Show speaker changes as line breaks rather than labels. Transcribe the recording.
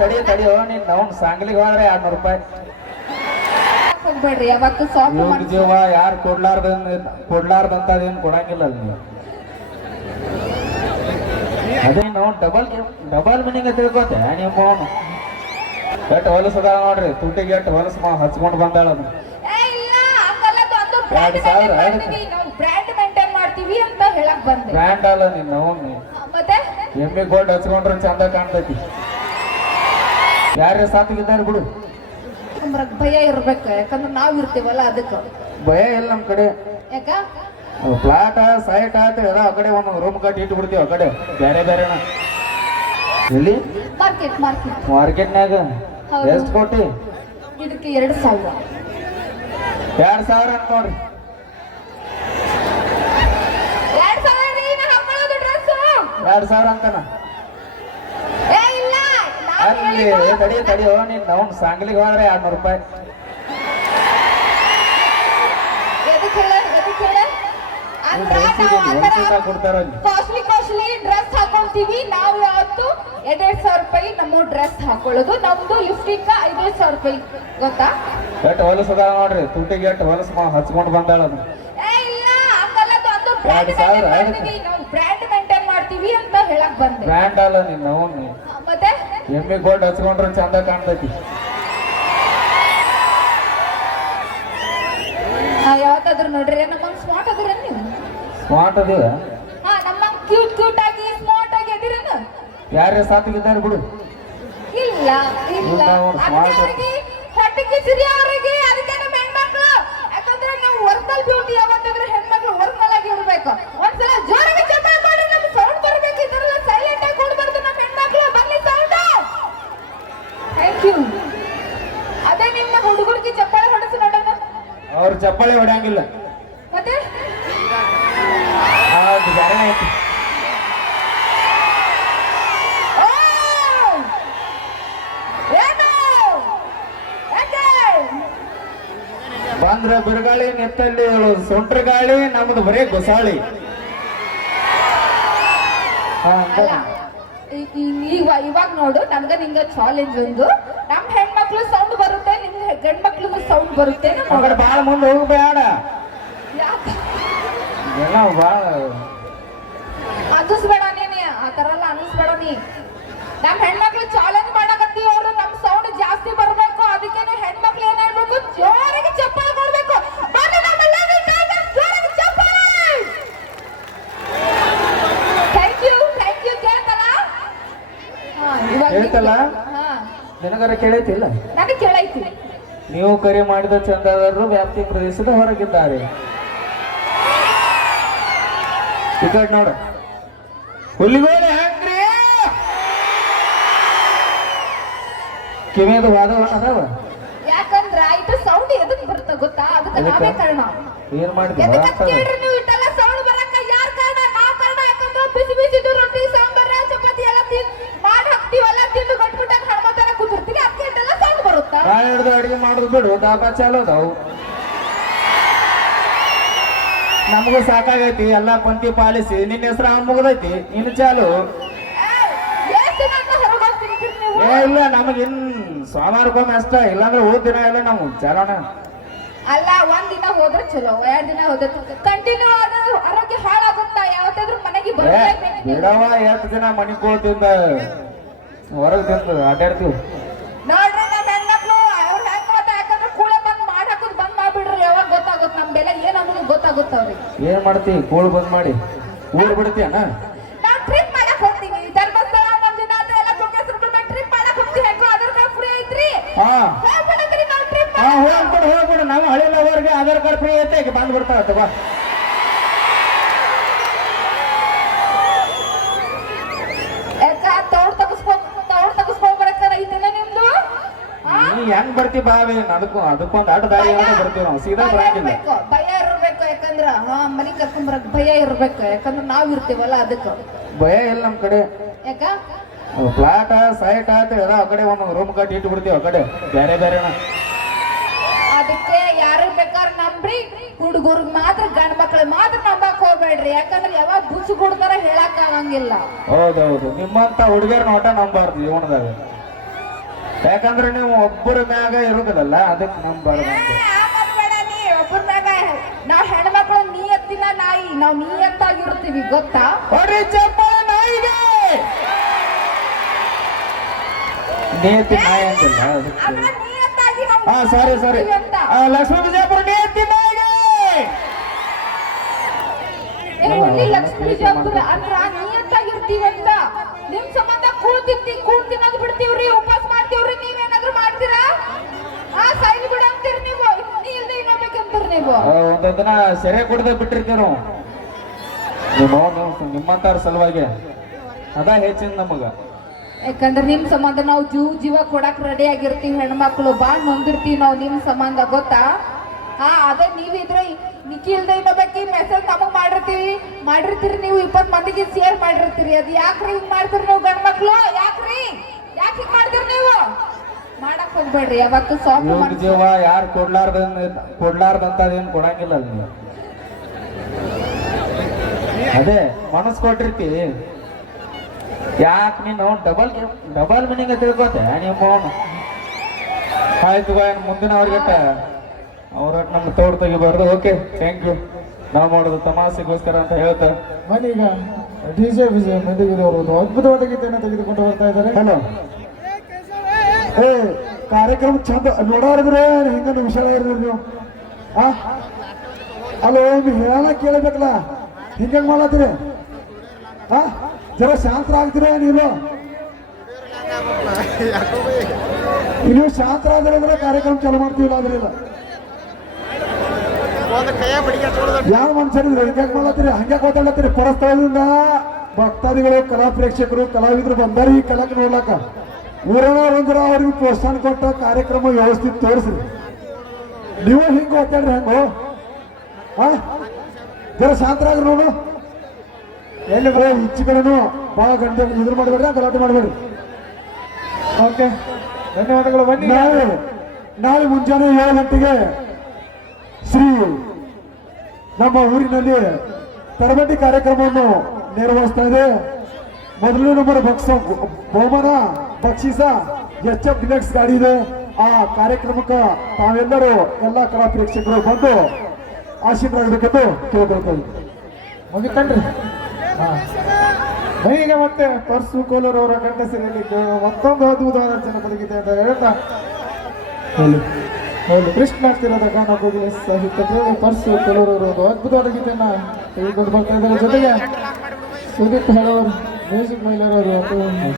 ತಡಿ ತಡಿಯೋ ನೀನ್ ನಾವು ಸಾಂಗ್ಲಿಗೆ ಹೋದ್ರೆ ಎರಡ್ನೂರು ರೂಪಾಯಿ.
ಹೋಗ್ಬೇಡ್ರಿ ಯಾವತ್ತು
ಜೀವ ಯಾರು ಕೊಡ್ಲಾರ್ದ ಕೊಡ್ಲಾರ್ದಂತ ಅದೇನು ಕೊಡಂಗಿಲ್ಲ ಅಲ್ಲಿ ನೀವು. ಅದೇ ನಾವು ಡಬಲ್ ಡಬಲ್ ಮೀನಿಂಗ್ ತಿಳ್ಕೊತೆ ನಿಮ್ಮ ಅವನು ಎಟ್ಟು ಹೊಲಸದ ನೋಡ್ರಿ ತುಟಿಗೆ ಎಟ್ಟು ಹೊಲಸು ಮಾ ಹಚ್ಕೊಂಡು ಬಂದಾಳ ಅದು
ಏ ಇಲ್ಲ ಹಂಗಲ್ಲ ಅದು ಬ್ರ್ಯಾಂಡ್
ಎರಡು ಸಾವಿರ,
ಮಾಡ್ತೀವಿ ನಾವು ಬ್ರ್ಯಾಂಡ್ ಮೇಂಟೈನ್ ಮಾಡ್ತೀವಿ ಅಂತ ಹೇಳಕ್ ಬಂದೆ.
ಬ್ರ್ಯಾಂಡ್ ಅಲ್ಲ ನಿನ್ನ ಅವನು
ಮತ್ತೆ?
ಎಮ್ಮಿ ಗೋಲ್ಡ್ ಹಚ್ಕೊಂಡ್ರೆ ಚಂದ ಕಾಣ್ತೈತಿ. ಯಾರೇ ಸಾತ್ಗಿದ್ದಾರೆ ಬಿಡು.
ನಮ್ರಾಗ ಭಯ ಇರ್ಬೇಕು ಯಾಕಂದ್ರೆ ನಾವ್ ಇರ್ತೀವಲ್ಲ ಅದಕ್ಕೆ.
ಭಯ ಇಲ್ಲ ನಮ್ಮ ಕಡೆ.
ಯಾಕ?
ಫ್ಲಾಟ್ ಸೈಟ್ ಆತ ಎಲ್ಲ ಆ ಕಡೆ ಒಂದು ರೂಮ್ ಕಟ್ಟಿ ಇಟ್ಟು ಬಿಡ್ತೀವಿ ಆ ಕಡೆ ಬೇರೆ ಬೇರೆನ ಎಲ್ಲಿ?
ಮಾರ್ಕೆಟ್ ಮಾರ್ಕೆಟ್
ಮಾರ್ಕೆಟ್ನಾಗ
ಹೌದು.
ಎಷ್ಟು ಕೊಟ್ಟಿ?
ಇದಕ್ಕೆ ಎರಡು ಸಾವಿರ.
ಎರಡ್ ಸಾವಿರ ಅಂತ ನೋಡ್ರಿ
ಎರಡ್ ಸಾವಿರ ಹಾಕೊಳ್ಳೋದು ಡ್ರೆಸ್
ಎರಡ್ ಸಾವಿರ ಅಂತಾನ. ಅಲ್ಲಿ ತಡಿ ತಡಿಯೋ ನೀನ್ ನಾವು ಸಾಂಗ್ಲಿಗೆ ಹೋದ್ರೆ ಎರಡ್ನೂರು ರೂಪಾಯಿ.
ಕಾಸ್ಟ್ಲಿ ಕಾಸ್ಟ್ಲಿ ಡ್ರೆಸ್ ನಾವು ಯಾವತ್ತು ಎರಡೆರಡು ಸಾವಿರ ರೂಪಾಯಿ ನಮ್ಮ ಡ್ರೆಸ್ ಹಾಕೊಳ್ಳೋದು. ನಮ್ದು ಲಿಫ್ಟಿಂಗ್ ಐದೈದು ಸಾವಿರ ರೂಪಾಯಿ. ಗೊತ್ತಾ?
ಎಟ್ ಹೊಲಸದ ನೋಡ್ರಿ. ತುಟಿಗೆ ಎಟ್ಟು ಹೊಲಸು ಮಾ ಹಚ್ಕೊಂಡು
ಬ್ರ್ಯಾಂಡ್ ಮೇಂಟೈನ್. ಮಾಡ್ತೀವಿ ಅಂತ ಹೇಳಕ್ ಬಂದೆ.
ಬ್ರ್ಯಾಂಡ್ ಅಲ್ಲ ಅವನು.
ಮತ್ತೆ
ಎಮ್ಮಿ ಗೋಲ್ಡ್ ಹಚ್ಕೊಂಡ್ರೆ ಚಂದ ಕಾಣ್ತೈತಿ.
ಯಾವತ್ತಾದ್ರೂ ನೋಡ್ರಿ. ಸ್ಮಾರ್ಟ್ ಅದಿರ ನೀವು?
ಸ್ಮಾರ್ಟ್ ಅದೀವ
ಹಾ ನಮ್ಮ ಕ್ಯೂಟ್ ಕ್ಯೂಟ್ ಆಗಿ ಸ್ಮಾರ್ಟ್ ಆಗಿ ಅದಿರೇನು?
ಯಾರೇ ಸಾತಿಗಿದ್ದಾರೆ ಬಿಡು.
ಇಲ್ಲ ಇಲ್ಲ. ಅದಕ್ಕೆ
smart.
ಅವ್ರಿಗೆ ಹೊಟ್ಟೆ ಕಿಸಿರಿ ಅವರಿಗೆ ಅದಕ್ಕೆ ನಮ್ಮ ಹೆಣ್ಮಕ್ಳು. ಯಾಕಂದ್ರೆ ನಾವು ಒರಿಜಿನಲ್ ಬ್ಯೂಟಿ ಯಾವತ್ತಾದ್ರೂ ಹೆಣ್ಮಕ್ಳು ಒರಿಜಿನಲ್ ಆಗಿ ಇರ್ಬೇಕು. ಒಂದ್ಸಲ ಜೋರಾಗಿ ಚಪ್ಪಾಳೆ ಮಾಡಿ ನಮ್ಗೆ ಸೌಂಡ್ ಬರ್ಬೇಕು ಈ ತರ ಸೈಲೆಂಟ್ ಆಗಿ ಕೊಡ್ಬಾರ್ದು ನಮ್ಮ ಹೆಣ್ಮಕ್ಳು ಬನ್ನಿ ಸೌಂಡ್ ಥ್ಯಾಂಕ್ ಯು ಅದೇ ನಿಮ್ಮ ಹುಡುಗರಿಗೆ ಚಪ್ಪಾಳೆ ಹೊಡೆಸಿ ನೋಡೋಣ
ಅವ್ರು ಚಪ್ಪಾಳೆ ಹೊಡೆಯಂಗಿಲ್ಲ.
ಮತ್ತೆ?
ಐತಿ? ಬಂದ್ರ ಬಿರುಗಾಳಿ ನೆತ್ತಲ್ಲಿ ಸುಂಟ್ರ ಗಾಳಿ ನಮ್ದು ಬರೇ ಗೊಸಾಳಿ.
ಈಗ ಇವಾಗ ನೋಡು ನನ್ಗ ನಿಂಗ ಚಾಲೆಂಜ್ ಒಂದು. ನಮ್ ಹೆಣ್ಮಕ್ಳು ಸೌಂಡ್ ಮಕ್ಳಿಗೂ ಗಂಡ್ಮಕ್ಳಿಗೂ ಸೌಂಡ್ ಬರುತ್ತೆ
ಆ ಕಡೆ ಬಾಳ ಮುಂದೆ ಹೋಗಬೇಡ. ಎಲ್ಲ
ಅನ್ನಿಸ್ಬೇಡ ನೀನಿ. ಆ ತರ ಎಲ್ಲ ಅನ್ನಿಸ್ಬೇಡ ನೀ. ನಮ್ ಹೆಣ್ಮಕ್ಳು ಚಾಲೆಂಜ್ ಮಾಡಕತ್ತೀವಿ ಅವ್ರು ನಮ್ಮ ಸೌಂಡ್ ಜಾಸ್ತಿ ಬರಬೇಕು. ಅದಕ್ಕೆ ಹೆಣ್ಮಕ್ಳು ಏನ್ ಹೇಳ್ಬೇಕು ಜೋರಾಗಿ ಚಪ್ಪಾಳೆ ಕೊಡ್ಬೇಕು. ಬನ್ನಿ ನಮ್ಮ ಜೋರಾಗಿ ಥ್ಯಾಂಕ್ ಯು ಥ್ಯಾಂಕ್ ಯು ಕೇಳ್ತಲ್ಲ ಹಾ ಇವಾಗ
ಕೇಳ್ತಲ್ಲ?
ಹಾ.
ನಿನಗರ ಕೇಳೈತಿಲ್ಲ?
ನನಗೆ ಕೇಳೈತಿ.
ನೀವು ಕರೆ ಮಾಡಿದ ಚಂದಾದಾರರು ವ್ಯಾಪ್ತಿ ಪ್ರದೇಶದ ಹೊರಗಿದ್ದಾರೆ. ಟಿಕೆಟ್ ಕಡೆ ನೋಡ. ಹುಲಿಗೋಡೆ ಹೆಂಗ್ರಿ! ಕಿವಿಯದು ವಾದ ಅದಾವ?
ಯಾಕಂದ್ರ ಸೌಂಡ್ ಎದಕ್ ಬರುತ್ತೆ ಗೊತ್ತಾ? ಅದಕ್ಕೆ? ನಾವೇ ಕಾರಣ.
ಏನ್ ಮಾಡಿದ್ವಿ
ಎದಕ್ಕ ಕೇಳ್ರಿ ನೀವು ಇಟ್ಟೆಲ್ಲ ಸೌಂಡ್ ಬರಕ್ಕ ಯಾರ್ ಕಾರಣ ನಾವ್ ಕಾರಣ ಯಾಕಂದ್ರೆ ಬಿಸಿ ಬಿಸಿದು ರೊಟ್ಟಿ ಸಾಂಬಾರ ಚಪಾತಿ ಎಲ್ಲ ತಿಂದ್ ಮಾಡಿ ಹಾಕ್ತಿವಲ್ಲ ತಿಂದು ಗಟ್ಬಿಟ್ಟಾಗ ಹಣ್ಮತನ ಕೂತಿರ್ತೀವಿ ಅದಕ್ಕೆ ಇಟ್ಟೆಲ್ಲ
ಮಾಡೋದು ಹಿಡ್ದು ಅಡಿಗೆ ಮಾಡುದು ಬಿಡು ದಾಬಾ ಚಾಲು ಅದಾವು. ನಮಗೂ ಸಾಕಾಗೈತಿ ಎಲ್ಲ ಪಂಕ್ತಿ ಪಾಲಿಸಿ. ನಿನ್ನ ಹೆಸರು ಅವ್ನು ಮುಗ್ದೈತಿ ಇನ್ನು ಚಾಲು. ಏ ಇಲ್ಲ ನಮಗೆ ಇನ್ ಸೋಮವಾರಕ್ಕೊಮ್ಮೆ ಅಷ್ಟ ಇಲ್ಲಾಂದ್ರೆ ಹೋದ ದಿನ ಎಲ್ಲ ನಾವು ಚಾಲೋಣ
ಅಲ್ಲ ಒಂದ್ ದಿನ ಹೋದ್ರೆ ಚಲೋ ಎರಡ್ ದಿನ ಹೋದ್ರೆ ಕಂಟಿನ್ಯೂ ಆದ್ರೆ ಆರೋಗ್ಯ ಹಾಳಾಗುತ್ತಾ ಯಾವತ್ತಾದ್ರೂ ಮನೆಗೆ ಬರ್ಲೇಬೇಕು.
ಬಿಡವ ಎಷ್ಟು ದಿನ ಮನೆ ಕೋತಿಂದ ಹೊರಗೆ ತಿಂದು ಅಡ್ಡಾಡ್ತೀವಿ
ನೋಡ್ರಿ ನಮ್ಮ ಹೆಣ್ಮಕ್ಳು ಅವ್ರು ಹೆಂಗ್ ಗೊತ್ತಾ ಯಾಕಂದ್ರೆ ಕೂಳೆ ಬಂದ್ ಮಾಡಿ ಹಾಕೋದ್ ಬಂದ್ ಮಾಡ್ಬಿಡ್ರಿ ಯಾವಾಗ ಗೊತ್ತಾಗುತ್ತೆ ನಮ್ ಬೆಲೆ ಏನ್ ಅವ್ರಿಗೆ?
ಏನ್ ಮಾಡ್ತಿ? ಕೂಳ್ ಬಂದ್ ಮಾಡಿ. ಊರ್ ಬಿಡ್ತೀಯ
ನಾವ್ ಟ್ರಿಪ್ ಮಾಡಕ್ ಹೋಗ್ತೀವಿ ಧರ್ಮಸ್ಥಳ ಮಂಜುನಾಥ ಎಲ್ಲ ಕುಕ್ಕೇಶ್ವರ ಟ್ರಿಪ್ ಮಾಡಕ್ ಹೋಗ್ತೀವಿ ಹೆಂಗೋ ಆಧಾರ್ ಕಾರ್ಡ್ ಫ್ರೀ ಐತ್ರಿ?
ಹಾ.
ಹೋಗ್ಬಿಡತ್ರಿ ನಾವ್ ಟ್ರಿಪ್
ಹಾ ಹೋಗ್ಬಿಡು ಹೋಗ್ಬಿಡು. ನಾವು ಹಳ್ಳಿಲವರ್ಗೆ ಆಧಾರ್ ಕಾರ್ಡ್ ಫ್ರೀ ಐತೆ. ಈಗ ಬಂದ್ ಬಿಡ್ತಾರ ತಗೋ? ನೀ ಹೆಂಗ್ ಬರ್ತಿ ಬಾವಿ ಅದಕ್ಕೂ ಅದಕ್ಕೊಂದು ಅಡ್ಡ ದಾರಿ ಹೇಳಿ ಬರ್ತೀವಿ ನಾವು. ಸೀದಾ ಬರಂಗಿಲ್ಲ
ಯಾಕಂದ್ರ ಹಾ ಮನಿ ಕರ್ಕೊಂಬರಕ್ ಭಯ ಇರ್ಬೇಕ. ಯಾಕಂದ್ರ ನಾವ್ ಇರ್ತೀವಲ್ಲ ಅದಕ್ಕ.
ಭಯ ಇಲ್ಲ ನಮ್ ಕಡೆ.
ಯಾಕ?
ಫ್ಲಾಟ್ ಸೈಟ್ ಆತ ಎಲ್ಲ ಆ ಕಡೆ ಒಂದೊಂದು ರೂಮ್ ಕಟ್ಟಿ ಇಟ್ಟು ಬಿಡ್ತೀವಿ ಆ ಕಡೆ. ಬೇರೆ ಬೇರೆ
ಅದಕ್ಕೆ ಯಾರು ಬೇಕಾದ್ರೆ ನಂಬ್ರಿ. ಹುಡುಗರ್ಗ್ ಮಾತ್ರ ಗಂಡ ಮಕ್ಳು ಮಾತ್ರ ನಂಬಕ್ ಹೋಗ್ಬೇಡ್ರಿ. ಯಾಕಂದ್ರೆ ಯಾವಾಗ ಬುಚ್ಚು ಕೊಡ್ತಾರ ಹೇಳಕ್ ಆಗಂಗಿಲ್ಲ.
ಹೌದೌದು. ನಿಮ್ಮಂತ ಹುಡುಗಿಯರ್ ನೋಟ ನಂಬಾರ್ದು ಜೀವನದಾಗ. ಯಾಕಂದ್ರೆ ನೀವು ಒಬ್ಬರ ಮ್ಯಾಗ ಇರುದಿಲ್ಲ ಅದಕ್ಕೆ
ನಂಬಾರ್ದು ನೀ ಒಬ್ಬರ ಮ್ಯಾಗ ನಾವ್ ಹೆಣ್ಮಕ್ಳು ನೀಯತ್ತಿನ ನಾಯಿ ನಾವು ನಿಯತ್ತಾಗಿರ್ತೀವಿ ಗೊತ್ತಾ?
ನೇತಿ ನಾಯಿ ಅಂತಿಲ್ಲ
ನೀಯತ್ತಾಗಿ
ಹಾ ಸಾರಿ ಸಾರಿ
ಇರ್ತೀವಿ ಅಂತ.
ಲಕ್ಷ್ಮೀ ನಾಯಿಗೆ!
ಇಲ್ಲಿ ಲಕ್ಷ್ಮೀ ಅಂದ್ರ ನೀಯತ್ತಾಗಿರ್ತೀವಿ ಅಂತ. ನಿಮ್ ಸಂಬಂಧ ಕೂಳ್ ತಿಂತಿ ಕೂಳ್ ತಿನ್ನೋದು ಬಿಡ್ತೀವ್ರಿ ಉಪವಾಸ ಮಾಡ್ತೀವ್ರಿ ನೀವೇನಾದ್ರೂ ಮಾಡ್ತೀರಾ ಆ ಸೈಲ್ ಬಿಡ ಅಂತೀರಿ ನೀವು ನೀ ಇಲ್ದೆ ಇನ್ನೊಬ್ಬೇಕಂತೀರಿ ನೀವು
ಆ, ಒಂದೊಂದ್ ದಿನ ಸೆರೆ ಕುಡ್ದ ಬಿಟ್ಟಿರ್ತೀವಿ ನಾವು. ನೀವು ನಿಮ್ಮಂತಾರ ಸಲುವಾಗಿ. ಅದ ಹೆಚ್ಚಿನ ನಮಗ.
ಯಾಕಂದ್ರೆ ನಿಮ್ ಸಂಬಂಧ ನಾವು ಜೀವ ಜೀವ ಕೊಡಕ್ ರೆಡಿ ಆಗಿರ್ತೀವಿ ಹೆಣ್ಮಕ್ಳು. ಬಾಳ್ ನೊಂದಿರ್ತೀವಿ ನಾವು ನಿಮ್ ಸಂಬಂಧ ಗೊತ್ತಾ? ಹಾ ಅದೇ ನೀವಿದ್ರೆ ನಿಖಿಲ್ದ ಇನ್ನೊಬ್ಬಕ್ಕೆ ಮೆಸೇಜ್ ನಮಗ್ ಮಾಡಿರ್ತೀವಿ. ಮಾಡಿರ್ತೀರಿ ನೀವು ಇಪ್ಪತ್ ಮಂದಿಗೆ ಶೇರ್ ಮಾಡಿರ್ತೀರಿ. ಅದು ಯಾಕ್ರಿ ಹಿಂಗ್ ಮಾಡ್ತೀರಿ ನೀವು ಗಂಡ್ಮಕ್ಳು? ಯಾಕ್ರಿ ಯಾಕೆ ಹಿಂಗ್ ಮಾಡ್ತೀರಿ ನೀವು ಮಾಡಕ್ ಹೋಗ್ಬೇಡ್ರಿ ಯಾವತ್ತು ಸಾಫ್ಟ್
ಇವ್ರ ಜೀವ ಯಾರು ಕೊಡ್ಲಾರ್ದ ಕೊಡ್ಲಾರ್ದಂತದೇನು ಕೊಡಂಗಿಲ್ಲ ಅಲ್ಲಿ ನೀವು ಅದೇ ಮನಸ್ ಕೊಟ್ಟಿರ್ತಿ. ಯಾಕೆ ನೀನು ಡಬಲ್ ಡಬಲ್ ಮೀನಿಂಗ್ ತಿಳ್ಕೊತೆ ನಿಮ್ಮ ಅವನು ಆಯ್ತು ಬಾಯ್ ಮುಂದಿನ ಅವ್ರಿಗೆ ಅವ್ರ ನಮ್ಮ ತೋಟ ತೆಗಿಬಾರ್ದು. ಓಕೆ ಥ್ಯಾಂಕ್ ಯು ನಾವು ಮಾಡೋದು ತಮಾಸೆಗೋಸ್ಕರ ಅಂತ ಹೇಳ್ತಾ.
ಮನೀಗ ಡಿ ಜೆ ವಿಜಯ್ ಮೆದುಗಿದವರು ಒಂದು ಅದ್ಭುತವಾದ ಗೀತೆಯನ್ನು ತೆಗೆದುಕೊಂಡು ಬರ್ತಾ ಇದ್ದಾರೆ.
ಹಲೋ
ಏ ಕಾರ್ಯಕ್ರಮ ಚಂದ ನೋಡಾರಿದ್ರೆ ಹಿಂಗ ವಿಷಯ ಇರ್ರಿ ನೀವು? ಹಾ ಅಲ್ಲೋ ನೀವು ಹೇಳ ಕೇಳಬೇಕಲ್ಲ? ಹಿಂಗ ಮಾಡತ್ತೀರಿ? ಹಾ ಜರ ಶಾಂತರಾಗ್ತೀರ ನೀವು? ನೀವು ಶಾಂತರಾದ್ರೆ ಆದ್ರೆ ಕಾರ್ಯಕ್ರಮ ಚಾಲು ಮಾಡ್ತೀವಿಲ್ಲ ಅದ್ರಿಲ್ಲ ಯಾವ ಮನುಷ್ಯರಿದ್ರೆ ಹಿಂಗ ಮಾಡತ್ತೀರಿ? ಹಂಗೆ ಮಾತಾಡತ್ತೀರಿ ಪರಸ್ಥಳದಿಂದ ಭಕ್ತಾದಿಗಳು ಕಲಾ ಪ್ರೇಕ್ಷಕರು ಕಲಾವಿದರು ಬಂದಾರ ಈ ಕಲಾಕ್ ನೋಡ್ಲಾಕ. ಊರನ ಒಂದ್ರ ಅವ್ರಿಗೆ ಪ್ರೋತ್ಸಾಹ ಕೊಟ್ಟ ಕಾರ್ಯಕ್ರಮ ವ್ಯವಸ್ಥಿತ ತೋರಿಸ್ರಿ. ನೀವು ಹಿಂಗೆ ಓದ್ತಾಡ್ರಿ ಹೆಂಗೋ? ಹಾ? ಜರ ಶಾಂತರಾಗ್ರಿ ನೋಡು. ಎಲ್ಲಿ ಬರೋ ಹೆಚ್ಚು ಕಡೆನು ಭಾಳ ಗಂಟೆ ಇದ್ರ ಮಾಡಬೇಡ್ರಿ ಗಲಾಟೆ ಮಾಡಬೇಡ್ರಿ.
ಓಕೆ. ಧನ್ಯವಾದಗಳು. ಬನ್ನಿ.
ನಾಳೆ ನಾಳೆ ಮುಂಜಾನೆ ಏಳು ಗಂಟೆಗೆ ಶ್ರೀ ನಮ್ಮ ಊರಿನಲ್ಲಿ ತರಬೇತಿ ಕಾರ್ಯಕ್ರಮವನ್ನು ನಿರ್ವಹಿಸ್ತಾ ಇದೆ. ಮೊದಲು ನಂಬರ್ ಬಕ್ಸ ಬಹುಮಾನ ಬಕ್ಷಿಸ ಎಚ್ ಎಫ್ ಡಿಲೆಕ್ಸ್ ಗಾಡಿ ಇದೆ ಆ ಕಾರ್ಯಕ್ರಮಕ್ಕೆ ತಾವೆಲ್ಲರೂ ಎಲ್ಲ ಕಲಾ ಪ್ರೇಕ್ಷಕರು ಬಂದು ಆಶೀರ್ವಾದಬೇಕೆಂದು ಕೇಳ್ಕೊಳ್ತಾ
ಮುಗಿತನ್ರಿ ಈಗ ಮತ್ತೆ ಪರ್ಸು ಕೋಲರ್ ಅವರ ಕಂಠಸಿರಿಯಲ್ಲಿ ಕೇಳುವ ಮತ್ತೊಂದು ಅದ್ಭುತವಾದ ಜನಪದ ಗೀತೆ ಅಂತ ಹೇಳ್ತಾ. ಹೌದು ಕೃಷ್ಣ ತೀರದ ಗಾನ ಕೋಗಿಲೆ ಸಾಹಿತ್ಯ ಪರ್ಸು ಕೋಲರ್ ಅವರು ಒಂದು ಅದ್ಭುತವಾದ ಗೀತೆಯನ್ನ ತೆಗೆದುಕೊಂಡು ಬರ್ತಾ ಇದ್ದಾರೆ ಜೊತೆಗೆ ಸುದೀಪ್ ಹೇಳೋರು ಮ್ಯೂಸಿಕ್ ಮೈಲರ್ ಅವರು.